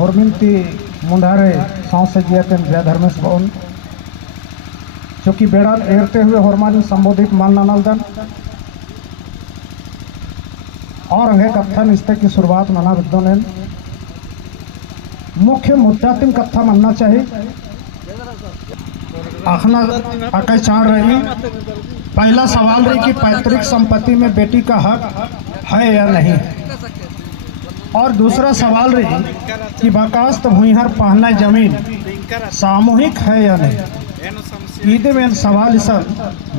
होरमिनती मुंडारे सांस से जियातेन जय धर्मेश भवन चूँकि बेड़ा एरते हुए होरमान संबोधित मानना नलदन और अंगे कथन इस्ते की शुरुआत मना विद्वान मुख्य मुद्दा तीन कथा मानना चाहिए आखना आके चाह रही। पहला सवाल रही कि पैतृक संपत्ति में बेटी का हक है या नहीं, और दूसरा सवाल रही कि बकास्त भूइहर पहना जमीन सामूहिक है या नहीं। ईद में सवाल सर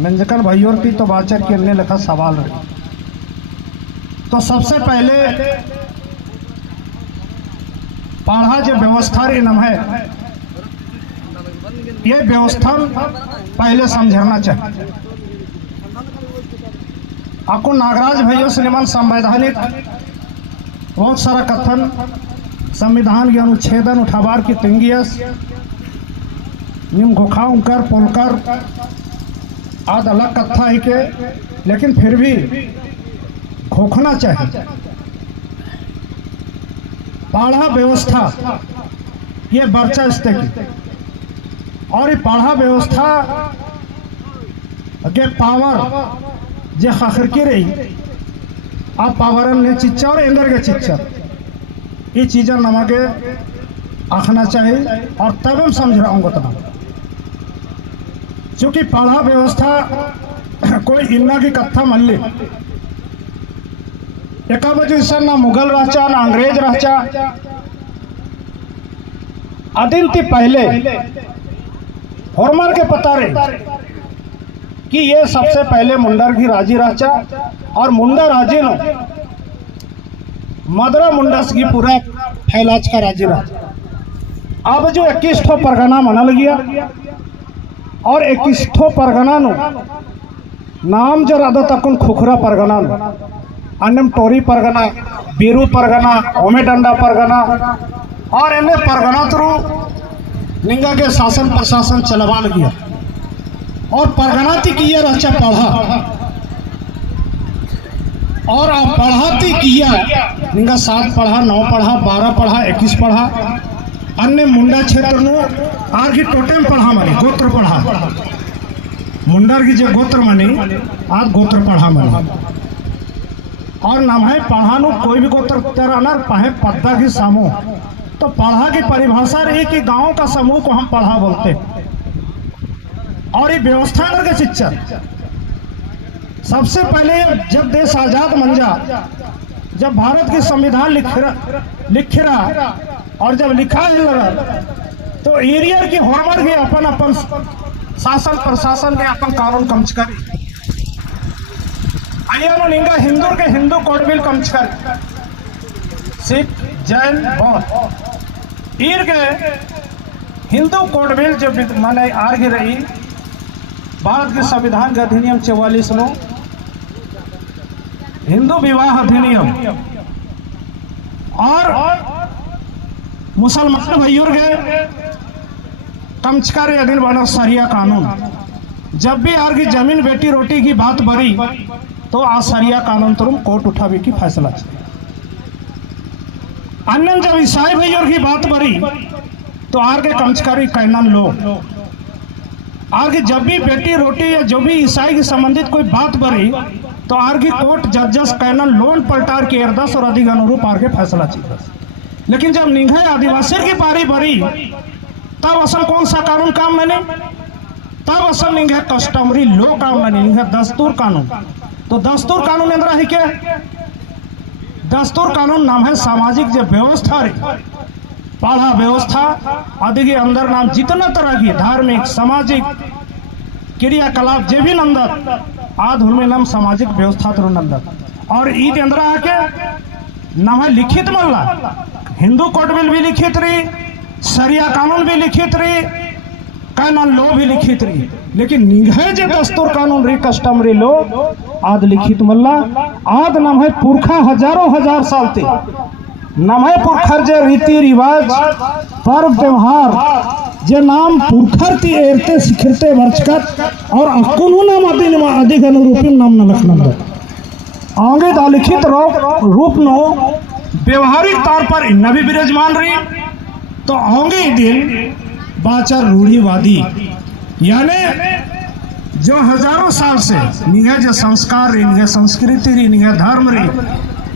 मंजकन भाइयों की तो बाचर के अन्य लिखा सवाल रही। तो सबसे पहले पढ़ा जो व्यवस्था रही नम है ये व्यवस्था पहले समझना चाहिए। आपको नागराज भैया से निमन संवैधानिक बहुत सारा कथन संविधान के अनुच्छेदन उठावार की तिंगियस निम घोखा उनकर पोलकर आद अलग कथा ही के, लेकिन फिर भी खोखना चाहिए। पढ़ा व्यवस्था ये बर्चा स्ते की, और ये पढ़ा व्यवस्था के पावर जे खखर की रही आप पावर ने चिच्चा और इंदर के चिच्चा ये चीज़ें नमके आखना चाहिए और तब हम समझ रहा हूँ तब क्योंकि पढ़ा व्यवस्था कोई इन्ना की कथा मान ली एक वजह से ना मुगल राजा ना अंग्रेज राजा अदिन थी पहले हॉर्मर के पता रहे कि ये सबसे पहले मुंडर की राजी राजा और मुंडा राजी नो मदरा मुंडस की पूरा फैलाज का राजी राजा। अब जो 21 परगना मनल गया और 21 परगना नो नाम जो राधा तक खुखरा परगना नो अन्यम टोरी परगना, बीरू परगना, ओमेडंडा परगना और इन्हें परगना थ्रू निंगा के शासन प्रशासन चलवान गया और परगनाती किया रचा पढ़ा और आप पढ़ाती किया निंगा 7 पढ़ा, 9 पढ़ा, 12 पढ़ा, 21 पढ़ा। अन्य मुंडा क्षेत्र में आर की टोटेम पढ़ा मानी गोत्र पढ़ा मुंडर की जो गोत्र मानी आज गोत्र पढ़ा मानी और नाम है पढ़ानु कोई भी गोत्र तेरा पाहे पद्दा की समूह। तो पढ़ा की परिभाषा रही कि गांव का समूह को हम पढ़ा बोलते और ये व्यवस्था के शिक्षा सबसे पहले जब देश आजाद मंजा जब भारत की संविधान लिख रहा और जब लिखा लगा तो एरिया की होमर के अपन अपन शासन प्रशासन के अपन कानून कमच कर निंगा हिंदू के हिंदू कोड बिल कमच कर सिख जैन बौद्ध ईर के हिंदू कोड बिल जो माने आगे रही भारत के संविधान का अधिनियम 44 नो हिंदू विवाह अधिनियम और मुसलमान भाइयों के कमचकारी अधीन बना सरिया कानून। जब भी आर की जमीन बेटी रोटी की बात बढ़ी तो आज सरिया कानून तुम कोर्ट उठावे की फैसला चाहिए। अन्य जब ईसाई भाइयों की बात बढ़ी तो आर के कमचकारी कैनन लो आर की जब भी बेटी रोटी या जो भी ईसाई की संबंधित कोई बात बढ़ी तो आर की कोर्ट जजस कैनन लोन पलटार के अरदस और अधिक अनुरूप आर के फैसला चाहिए। लेकिन जब निंघे आदिवासी की पारी बढ़ी तब असल कौन सा कानून काम मैंने तब असल निंघे कस्टमरी लो काम मैंने निंघे दस्तूर कानून। तो दस्तूर कानून इंद्रा है क्या दस्तूर कानून नाम है सामाजिक जो व्यवस्था रही पढ़ा व्यवस्था आदि के अंदर नाम जितना तरह की धार्मिक सामाजिक क्रियाकलाप जे भी नंदर आध उनमें नाम सामाजिक व्यवस्था तो नंदर और ईद अंदर आके नाम है लिखित मल्ला हिंदू कोड बिल भी लिखित रही सरिया कानून भी लिखित रही कानून लो भी लिखित रही। लेकिन निघे जो दस्तूर कानून रही कस्टमरी लो आद लिखित मल्ला आद नाम है पुरखा हजारों हजार साल थे नाम है पुरखर जे रीति रिवाज पर्व त्योहार जे नाम पुरखर ती एरते सिखरते वर्चकत और अकुनु नाम अधिक अनुरूपी नाम न लखनंद आगे लिखित रूप नो व्यवहारिक तौर पर इन भी विराजमान रही तो होंगे ही दिन बाचर रूढ़ीवादी, यानी जो हजारों साल से निगे जो संस्कार रही, निगे संस्कृति रही, निगे धर्म रही,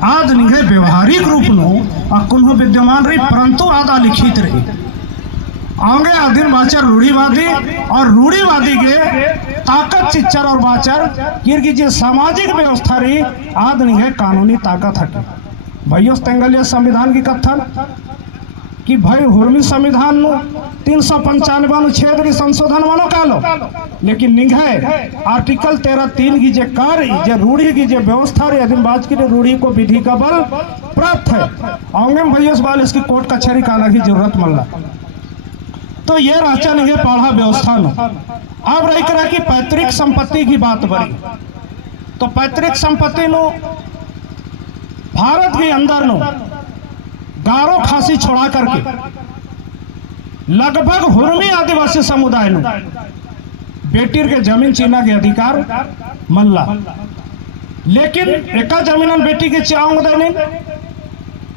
आद निगे व्यवहारिक रूप नो अकुन्हो विद्यमान रही, परंतु आदा लिखित रही। आगे आदिन बाचर रूढ़ीवादी, और रूढ़ीवादी के ताकत चिच्चर और बाचर की जो सामाजिक व्यवस्था रही आद निगे कानूनी ताकत हटे। भाइयों तेंगलिया संविधान की कथन कि भाई हुर्मी संविधान 395 छेद की संशोधन वालों का लो, लेकिन निघे आर्टिकल 13(3) की जो कार्य जो रूढ़ी की जो व्यवस्था रही अधिनबाज की रूढ़ी को विधि का बल प्राप्त है। आगे भैया बाल इसकी कोर्ट कचहरी का अलग ही जरूरत मल्ला। तो ये राचा निघे पढ़ा व्यवस्था नो। अब रही करा की पैतृक संपत्ति की बात बड़ी, तो पैतृक संपत्ति नो भारत के अंदर नो गारो खासी छोड़ा करके लगभग हुर्मी आदिवासी समुदाय नो बेटीर के जमीन चीना के अधिकार मल्ला, लेकिन एका जमीन बेटी के चांग देने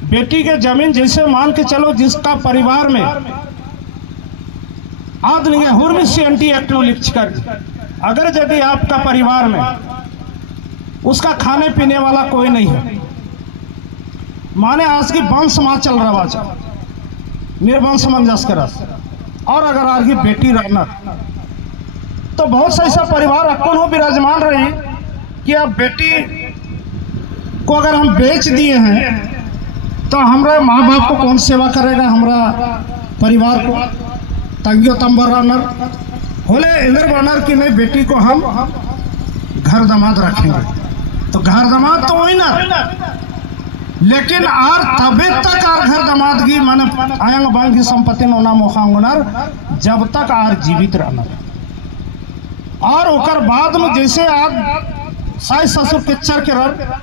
बेटी के जमीन जैसे मान के चलो जिसका परिवार में आदमी हुर्मी CNT एक्ट में लिख कर, अगर यदि आपका परिवार में उसका खाने पीने वाला कोई नहीं है, माने आज की वंश समाज चल रहा बाचा निर्वंश मंजस कर, और अगर आज की बेटी रहना तो बहुत से ऐसा परिवार अक्कन हो विराजमान रही कि अब बेटी को अगर हम बेच दिए हैं तो हमारे माँ बाप को कौन सेवा करेगा, हमारा परिवार को तंगियो तंबर रनर होले इधर बनर की नहीं बेटी को हम घर दामाद रखेंगे, तो घर दामाद तो वही ना, लेकिन आर तबे तक आर घर दामाद की माने आयंग बांग की संपत्ति नोना मोखांगनर जब तक आर जीवित रहना, और ओकर बाद में जैसे आज सास ससुर किच्चर के रह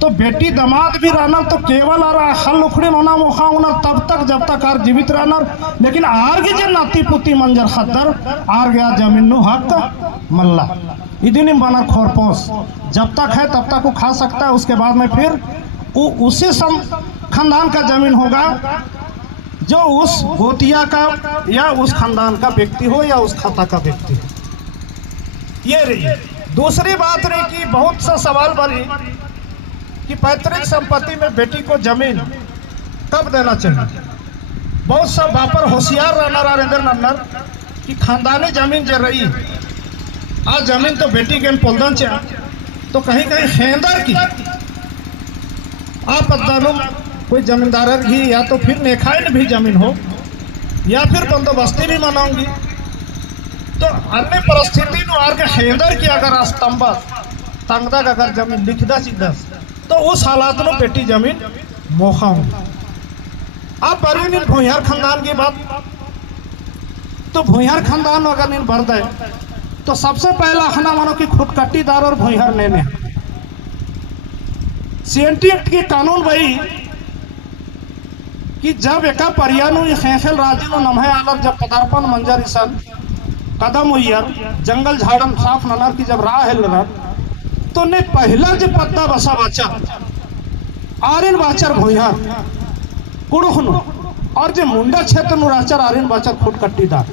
तो बेटी दामाद भी रहना तो केवल आर हल उखड़ी नोना मोखांगनर तब तक जब तक आर जीवित रहना, लेकिन आर की जो नाती पुती मंजर खद्दर आर गया जमीन नो हक मल्ला इदिन बना खोरपोस जब तक है तब तक वो खा सकता है, उसके बाद में फिर उसी खानदान का जमीन होगा जो उस गोतिया का या उस खानदान का व्यक्ति हो या उस खाता का व्यक्ति हो। ये रही दूसरी बात रही कि बहुत सा सवाल बनी कि पैतृक संपत्ति में बेटी को जमीन कब देना चाहिए। बहुत सा बापर होशियार रहना नरेंद्र नन्नर कि खानदानी जमीन जो रही आज जमीन तो बेटी के पोलदन चा तो कहीं कहीं खेंदर की आप कोई जमींदार की या तो फिर नेखाइन भी जमीन हो या फिर बंदोबस्ती भी मनाऊंगी, तो अन्य परिस्थिति में आर के खेंदर की अगर स्तंभ तंगदा अगर जमीन लिखदा सीधा तो उस हालात में बेटी जमीन मोखाऊंगी। आप बड़ी नील भूयार खानदान की बात, तो भूयार खानदान अगर नील भर दे तो सबसे पहला खाना मानो कि खुदकट्टीदार और भूयार लेने CNT एक्ट की कानून वही कि जब एका परियानु खेखेल राजिनो नमहे आलर जब पदार्पण मंजर इसन कदम हुईर जंगल झाड़न साफ ननर की जब राह हेल नर तो ने पहला जो पत्ता बसा बचा आर्यन बाचर भूयार कुड़ुखनु और जो मुंडा क्षेत्र नुराचर आर्यन बाचर खुदकट्टीदार